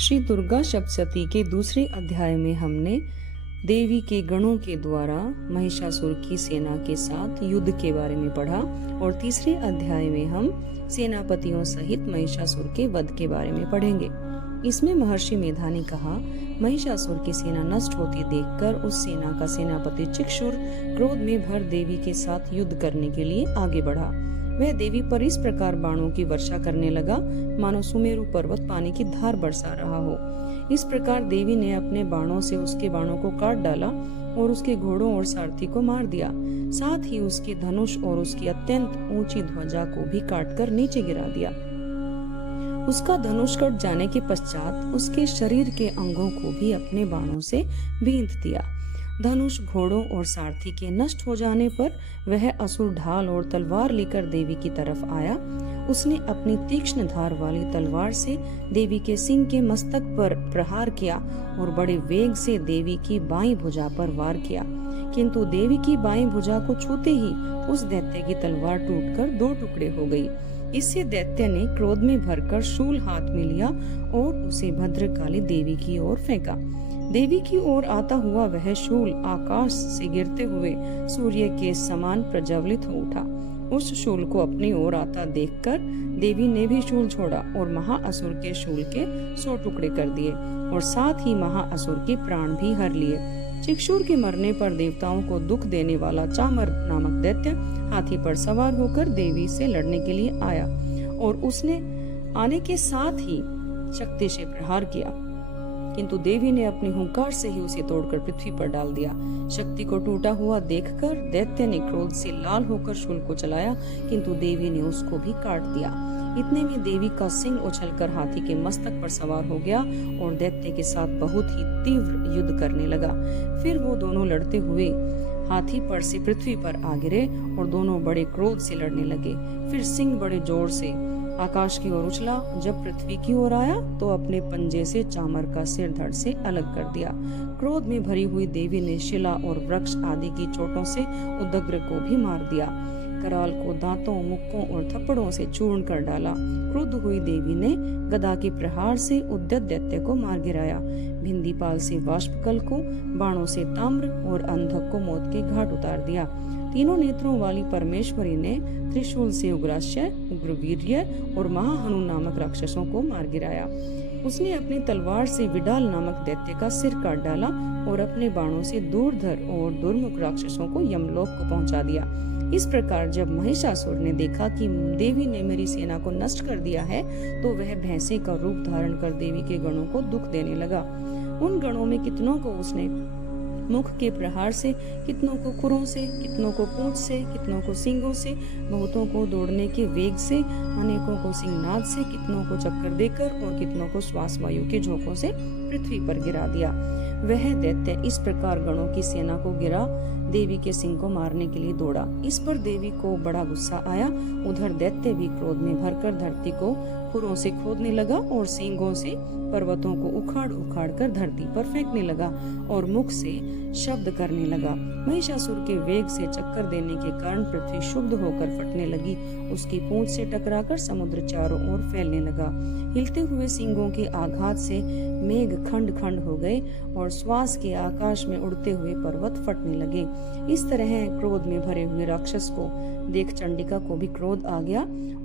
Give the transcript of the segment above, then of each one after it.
श्री दुर्गा सप्तशती के दूसरे अध्याय में हमने देवी के गणों के द्वारा महिषासुर की सेना के साथ युद्ध के बारे में पढ़ा और तीसरे अध्याय में हम सेनापतियों सहित महिषासुर के वध के बारे में पढ़ेंगे। इसमें महर्षि मेधा ने कहा, महिषासुर की सेना नष्ट होती देखकर उस सेना का सेनापति चिक्षुर क्रोध में भर देवी के साथ युद्ध करने के लिए आगे बढ़ा। वह देवी पर इस प्रकार बाणों की वर्षा करने लगा मानो सुमेरु पर्वत पानी की धार बरसा रहा हो। इस प्रकार देवी ने अपने बाणों से उसके बाणों को काट डाला और उसके घोड़ों और सारथी को मार दिया। साथ ही उसके धनुष और उसकी अत्यंत ऊंची ध्वजा को भी काटकर नीचे गिरा दिया। उसका धनुष कट जाने के पश्चात उसके शरीर के अंगों को भी अपने बाणों से बींध दिया। धनुष, घोड़ों और सारथी के नष्ट हो जाने पर वह असुर ढाल और तलवार लेकर देवी की तरफ आया। उसने अपनी तीक्ष्ण धार वाली तलवार से देवी के सिंह के मस्तक पर प्रहार किया और बड़े वेग से देवी की बाईं भुजा पर वार किया, किंतु देवी की बाईं भुजा को छूते ही उस दैत्य की तलवार टूटकर दो टुकड़े हो गई। इससे दैत्य ने क्रोध में भरकर शूल हाथ में लिया और उसे भद्रकाली देवी की ओर फेंका। देवी की ओर आता हुआ वह शूल आकाश से गिरते हुए सूर्य के समान प्रज्वलित हो उठा। उस शूल को अपनी ओर आता देखकर देवी ने भी शूल छोड़ा और महाअसुर के शूल के 100 टुकड़े कर दिए और साथ ही महाअसुर के प्राण भी हर लिए। चिक्षुर के मरने पर देवताओं को दुख देने वाला चामर नामक दैत्य हाथी पर सवार होकर देवी से लड़ने के लिए आया और उसने आने के साथ ही शक्ति से प्रहार किया, किंतु देवी ने अपनी हुंकार से ही उसे तोड़कर पृथ्वी पर डाल दिया। शक्ति को टूटा हुआ देखकर दैत्य ने क्रोध से लाल होकर शूल को चलाया, किंतु देवी ने उसको भी काट दिया। इतने में देवी का सिंह उछलकर हाथी के मस्तक पर सवार हो गया और दैत्य के साथ बहुत ही तीव्र युद्ध करने लगा। फिर वो दोनों लड़ते हुए हाथी पर से पृथ्वी पर आ गिरे और दोनों बड़े क्रोध से लड़ने लगे। फिर सिंह बड़े जोर से आकाश की ओर उछला। जब पृथ्वी की ओर आया तो अपने पंजे से चामर का सिर धड़ से अलग कर दिया। क्रोध में भरी हुई देवी ने शिला और वृक्ष आदि की चोटों से उदग्र को भी मार दिया। कराल को दांतों, मुक्कों और थप्पड़ों से चूर्ण कर डाला। क्रुद्ध हुई देवी ने गदा के प्रहार से उद्यत दैत्य को मार गिराया। भिंदीपाल से वाष्पकल को, बाणों से ताम्र और अंधक को मौत के घाट उतार दिया। तीनों नेत्रों वाली परमेश्वरी ने त्रिशूल से उग्राश्य, उग्रवीर्य और महाहनु नामक राक्षसों को मार गिराया। उसने अपनी तलवार से विडाल नामक दैत्य का सिर काट डाला और अपने बाणों से दूरधर और दुर्मुख राक्षसों को यमलोक को पहुंचा दिया। इस प्रकार जब महिषासुर ने देखा कि देवी ने मेरी सेना को नष्ट कर दिया है, तो वह भैंसे का रूप धारण कर देवी के गणों को दुख देने लगा। उन गणों में कितनों को उसने मुख के प्रहार से, कितनों को खुरों से, कितनों को पूंछ से, कितनों को सींगों से, बहुतों को दौड़ने के वेग से, अनेकों को सिंहनाद से, कितनों को चक्कर देकर और कितनों को श्वास वायु के झोंकों से पृथ्वी पर गिरा दिया। वह दैत्य इस प्रकार गणों की सेना को गिरा देवी के सिंह को मारने के लिए दौड़ा। इस पर देवी को बड़ा गुस्सा आया। उधर दैत्य भी क्रोध में भरकर धरती को खुरों से खोदने लगा और सींगों से पर्वतों को उखाड़ उखाड़ कर धरती पर फेंकने लगा और मुख से शब्द करने लगा। महिषासुर के वेग से चक्कर देने के कारण पृथ्वी क्षुब्ध होकर फटने लगी। उसकी पूंछ से टकराकर समुद्र चारों ओर फैलने लगा। हिलते हुए सींगों के आघात से मेघ खंड खंड हो गए और श्वास के आकाश में उड़ते हुए पर्वत फटने लगे। इस तरह क्रोध में भरे हुए राक्षस को देख चंडिका को भी क्रोध आ गया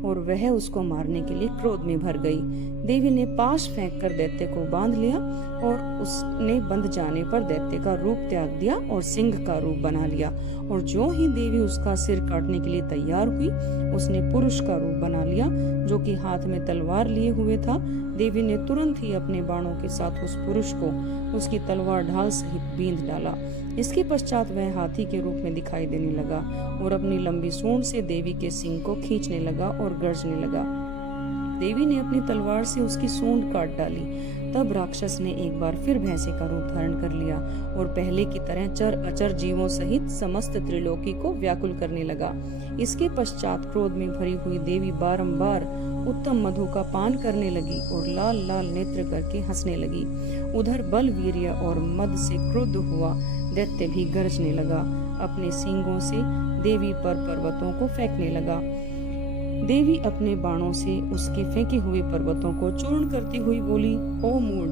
और वह उसको मारने के लिए क्रोध में भर गई। देवी ने पाश फेंककर दैत्य को बांध लिया और उसने बंध जाने पर दैत्य का रूप त्याग दिया और सिंह का रूप बना लिया। और जो ही देवी उसका सिर काटने के लिए तैयार हुई, उसने पुरुष का रूप बना लिया जो कि हाथ में तलवार लिए हुए था। देवी ने तुरंत ही अपने बाणों के साथ उस पुरुष को उसकी तलवार ढाल सहित बींध डाला। इसके पश्चात वह हाथी के रूप में दिखाई देने लगा और अपनी लंबी सूंड से देवी के सिंह को खींचने लगा और गरजने लगा। देवी ने अपनी तलवार से उसकी सूंड काट डाली। तब राक्षस ने एक बार फिर भैंसे का रूप धारण कर लिया और पहले की तरह चर अचर जीवों सहित समस्त त्रिलोकी को व्याकुल करने लगा। इसके पश्चात क्रोध में भरी हुई देवी बारंबार उत्तम मधु का पान करने लगी और लाल लाल नेत्र करके हंसने लगी। उधर बल, वीर्य और मद से क्रुद्ध हुआ दैत्य भी गरजने लगा। अपने सींगों से देवी पर पर्वतों को फेंकने लगा। देवी अपने बाणों से उसके फेंके हुए पर्वतों को चूर्ण करती हुई बोली, ओ मूढ़,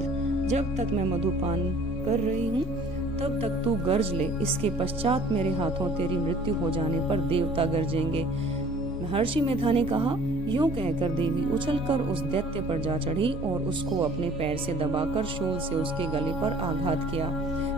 जब तक मैं मधुपान कर रही हूँ तब तक तू गर्ज ले। इसके पश्चात मेरे हाथों तेरी मृत्यु हो जाने पर देवता गरजेंगे। महर्षि मेधा ने कहा। यूं कहकर देवी उछलकर उस दैत्य पर जा चढ़ी और उसको अपने पैर से दबाकर शूल से उसके गले पर आघात किया।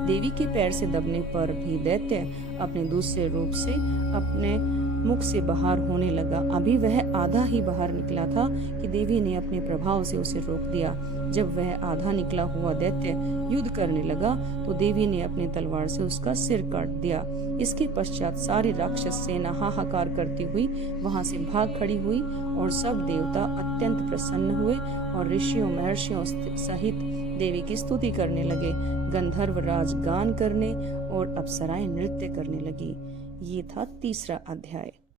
देवी के पैर से दबने पर भी दैत्य अपने दूसरे रूप से अपने मुख से बाहर होने लगा। अभी वह आधा ही बाहर निकला था कि देवी ने अपने प्रभाव से उसे रोक दिया। जब वह आधा निकला हुआ दैत्य युद्ध करने लगा तो देवी ने अपने तलवार से उसका सिर काट दिया। इसके पश्चात सारी राक्षस सेना हाहाकार करती हुई वहां से भाग खड़ी हुई और सब देवता अत्यंत प्रसन्न हुए और ऋषियों महर्षियों सहित देवी की स्तुति करने लगे। गंधर्व राज गान करने और अप्सराएं नृत्य करने लगी। ये था तीसरा अध्याय।